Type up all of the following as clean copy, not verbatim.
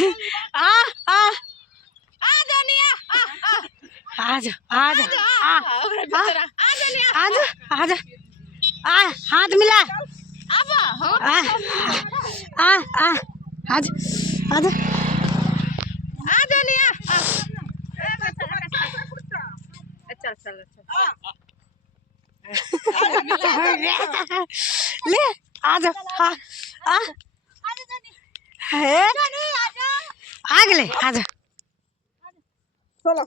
आ आ आ जानिया आज आज आज आज आ हाथ मिला आ आ आ आज आज आ जानिया चल चल ले आज आ आ आगले आज चलो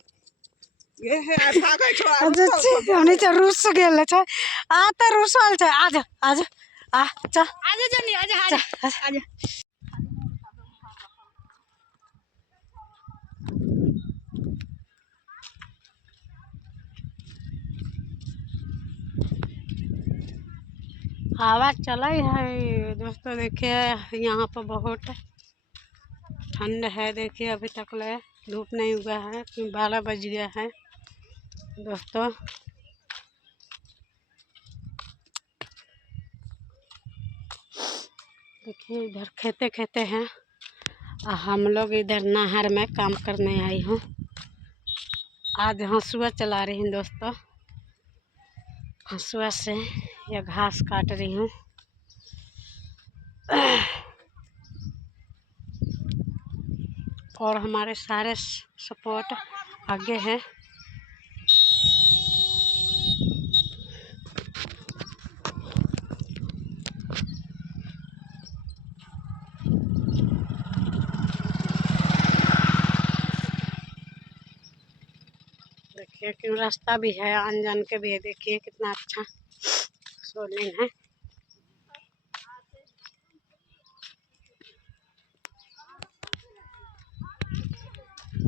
ये है भागे छो हमने तो रूस गेल छ आ त रूसल छ आज आज आ चल आज जनी आज आज आज हवा चला है दोस्तों। देखिए यहाँ पर बहुत ठंड है। देखिए अभी तक ले धूप नहीं हुआ है क्योंकि 12 बज गया है दोस्तों। देखिए इधर खेते खेते हैं और हम लोग इधर नहर में काम करने आई हूँ। आज हंसुआ चला रही हूँ दोस्तों। हंसुआ से यह घास काट रही हूँ। और हमारे सारे सपोर्ट आगे है। देखिए क्यों रास्ता भी है आन जान के भी है। देखिए कितना अच्छा सोलिंग है।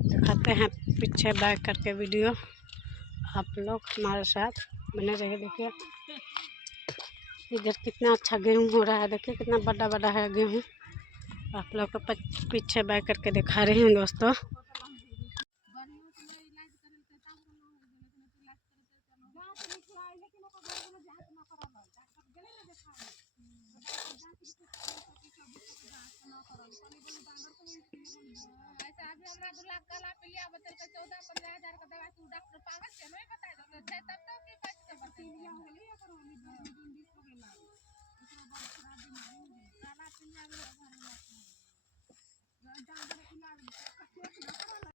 दिखाते हैं पीछे बैक करके वीडियो। आप लोग हमारे साथ बने रहिए। देखिए इधर कितना अच्छा गेहूं हो रहा है। देखिए कितना बड़ा बड़ा है गेहूं। आप लोग को पीछे बैक करके दिखा रही हूँ दोस्तों।